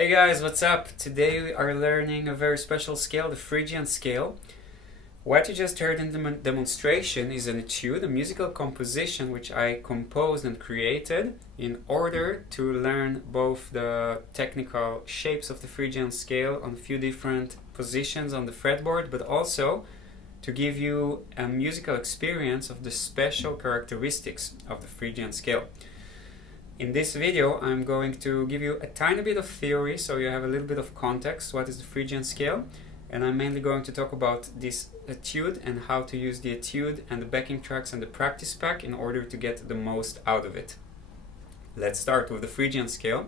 Hey guys, what's up? Today we are learning a very special scale, the Phrygian scale. What you just heard in the demonstration is an etude, a musical composition which I composed and created in order to learn both the technical shapes of the Phrygian scale on a few different positions on the fretboard, but also to give you a musical experience of the special characteristics of the Phrygian scale. In this video, I'm going to give you a tiny bit of theory, so you have a little bit of context, what is the Phrygian scale, and I'm mainly going to talk about this etude and how to use the etude and the backing tracks and the practice pack in order to get the most out of it. Let's start with the Phrygian scale.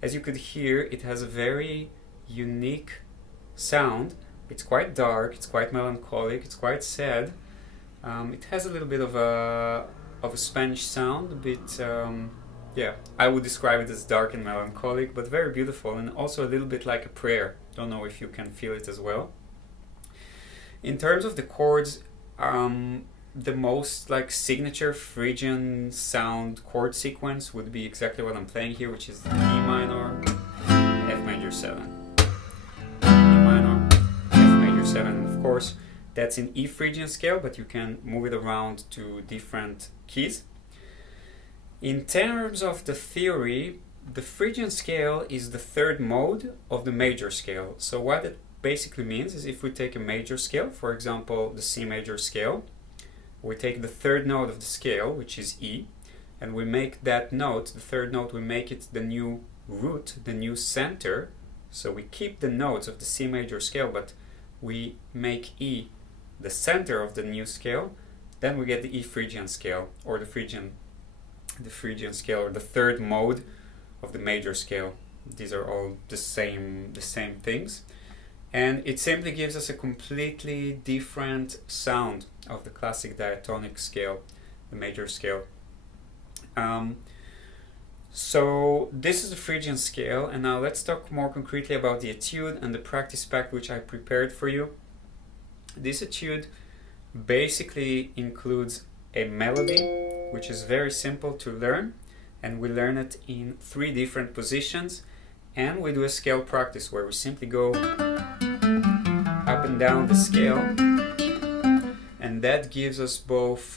As you could hear, it has a very unique sound. It's quite dark, it's quite melancholic, it's quite sad. It has a little bit of a Spanish sound, a bit yeah, I would describe it as dark and melancholic, but very beautiful, and also a little bit like a prayer. Don't know if you can feel it as well. In terms of the chords, the most like signature Phrygian sound chord sequence would be exactly what I'm playing here, which is E minor, F major 7, E minor, F major 7, and of course that's in E Phrygian scale, but you can move it around to different keys. In terms of the theory, the Phrygian scale is the third mode of the major scale. So what it basically means is if we take a major scale, for example the C major scale, we take the third note of the scale, which is E, and we make that note, the third note, we make it the new root, the new center. So we keep the notes of the C major scale, but we make E the center of the new scale. Then we get the E Phrygian scale, or the Phrygian scale, or the third mode of the major scale. These are all the same things, and it simply gives us a completely different sound of the classic diatonic scale, the major scale. So this is the Phrygian scale, and now let's talk more concretely about the etude and the practice pack which I prepared for you. This etude basically includes a melody which is very simple to learn, and we learn it in 3 different positions, and we do a scale practice where we simply go up and down the scale, and that gives us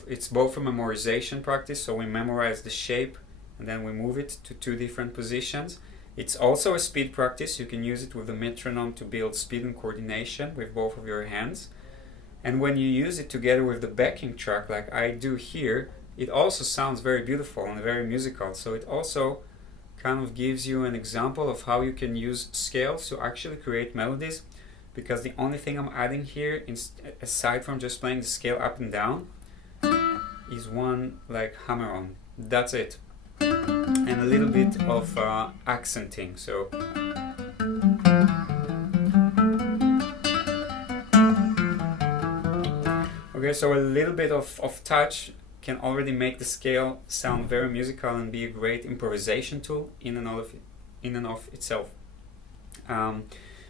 it's both a memorization practice, so we memorize the shape and then we move it to 2 different positions. It's also a speed practice. You can use it with a metronome to build speed and coordination with both of your hands, and when you use it together with the backing track like I do here, it also sounds very beautiful and very musical. So it also kind of gives you an example of how you can use scales to actually create melodies, because the only thing I'm adding here, aside from just playing the scale up and down, is one like hammer on. That's it. And a little bit of accenting. So okay, so a little bit of touch can already make the scale sound very musical and be a great improvisation tool in and of itself. And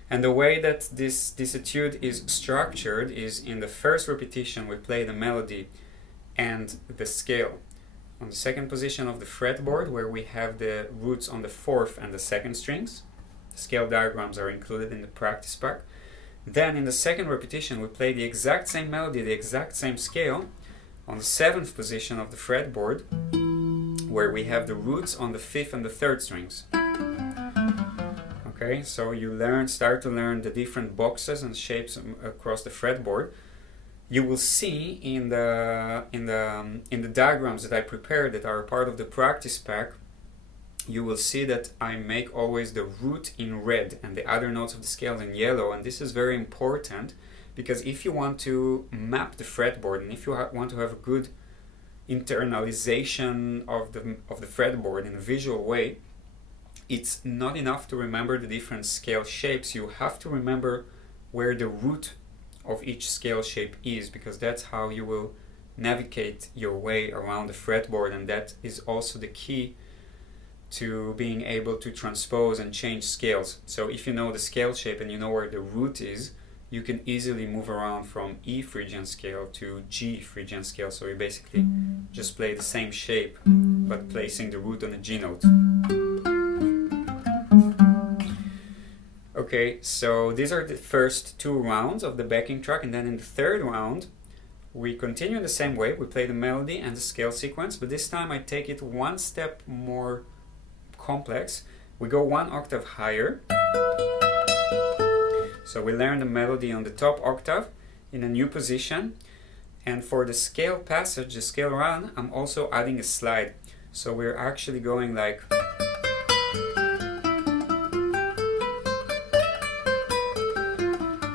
the way that this etude is structured is in the first repetition we play the melody and the scale on the second position of the fretboard, where we have the roots on the 4th and the 2nd strings. The scale diagrams are included in the practice pack. Then in the second repetition we play the exact same melody, the exact same scale on the 7th position of the fretboard, where we have the roots on the 5th and the 3rd strings. Okay, so you start to learn the different boxes and shapes across the fretboard. You will see in the diagrams that I prepared that are part of the practice pack, you will see that I make always the root in red and the other notes of the scales in yellow, and this is very important because if you want to map the fretboard and if you want to have a good internalization of the fretboard in a visual way, it's not enough to remember the different scale shapes. You have to remember where the root of each scale shape is, because that's how you will navigate your way around the fretboard, and that is also the key to being able to transpose and change scales. So if you know the scale shape and you know where the root is, you can easily move around from E Phrygian scale to G Phrygian scale. So you basically just play the same shape but placing the root on a G note. Okay, so these are the first 2 rounds of the backing track, and then in the 3rd round we continue in the same way. We play the melody and the scale sequence, but this time I take it 1 step more complex. We go 1 octave higher. So we learn the melody on the top octave in a new position, and for the scale passage, the scale run, I'm also adding a slide. So we're actually going like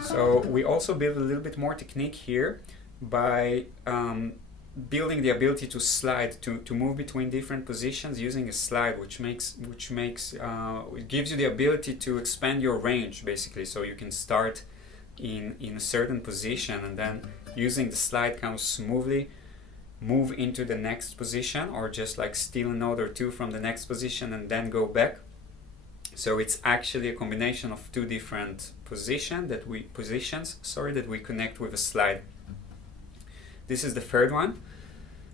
so we also build a little bit more technique here by building the ability to slide, to move between different positions using a slide, which it gives you the ability to expand your range basically. So you can start in a certain position and then using the slide kind of smoothly move into the next position, or just like steal a note or 2 from the next position and then go back. So it's actually a combination of 2 different positions that we connect with a slide. This is the 3rd one.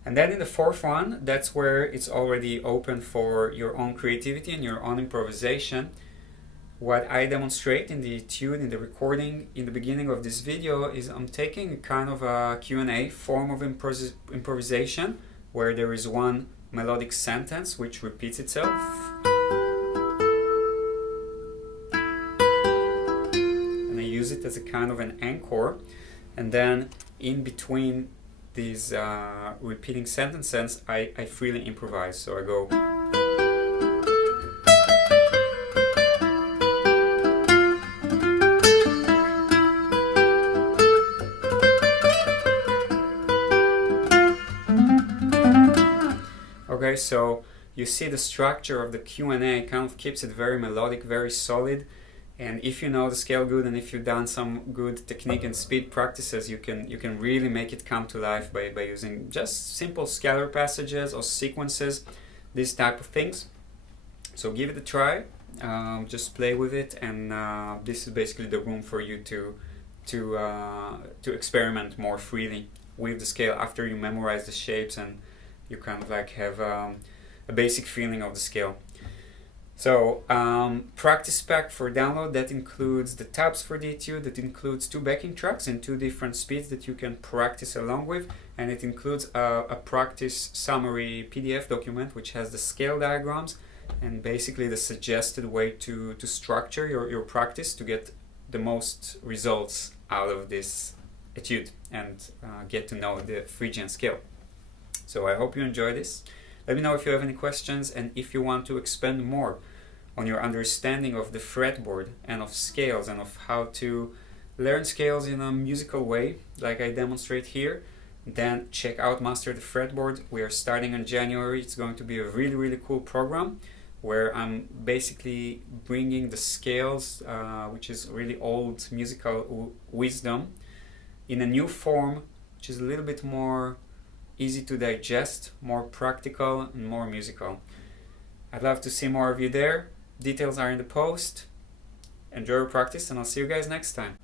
And then in the 4th one, that's where it's already open for your own creativity and your own improvisation. What I demonstrate in the Etude, in the recording, in the beginning of this video, is I'm taking a kind of a Q&A form of improvisation, where there is 1 melodic sentence which repeats itself. And I use it as a kind of an anchor. And then in between these repeating sentences, I freely improvise. So I go. Okay, so you see the structure of the Q&A kind of keeps it very melodic, very solid. And if you know the scale good, and if you've done some good technique and speed practices, you can really make it come to life by using just simple scalar passages or sequences, these type of things. So give it a try, just play with it, and this is basically the room for you to experiment more freely with the scale after you memorize the shapes and you kind of like have a basic feeling of the scale. So practice pack for download, that includes the tabs for the Etude, that includes 2 backing tracks and 2 different speeds that you can practice along with, and it includes a practice summary PDF document which has the scale diagrams and basically the suggested way to structure your practice to get the most results out of this Etude and get to know the Phrygian scale. So I hope you enjoy this. Let me know if you have any questions, and if you want to expand more on your understanding of the fretboard and of scales and of how to learn scales in a musical way, like I demonstrate here, then check out Master the Fretboard. We are starting in January. It's going to be a really, really cool program where I'm basically bringing the scales, which is really old musical wisdom, in a new form, which is a little bit more easy to digest, more practical, and more musical. I'd love to see more of you there. Details are in the post. Enjoy your practice, and I'll see you guys next time.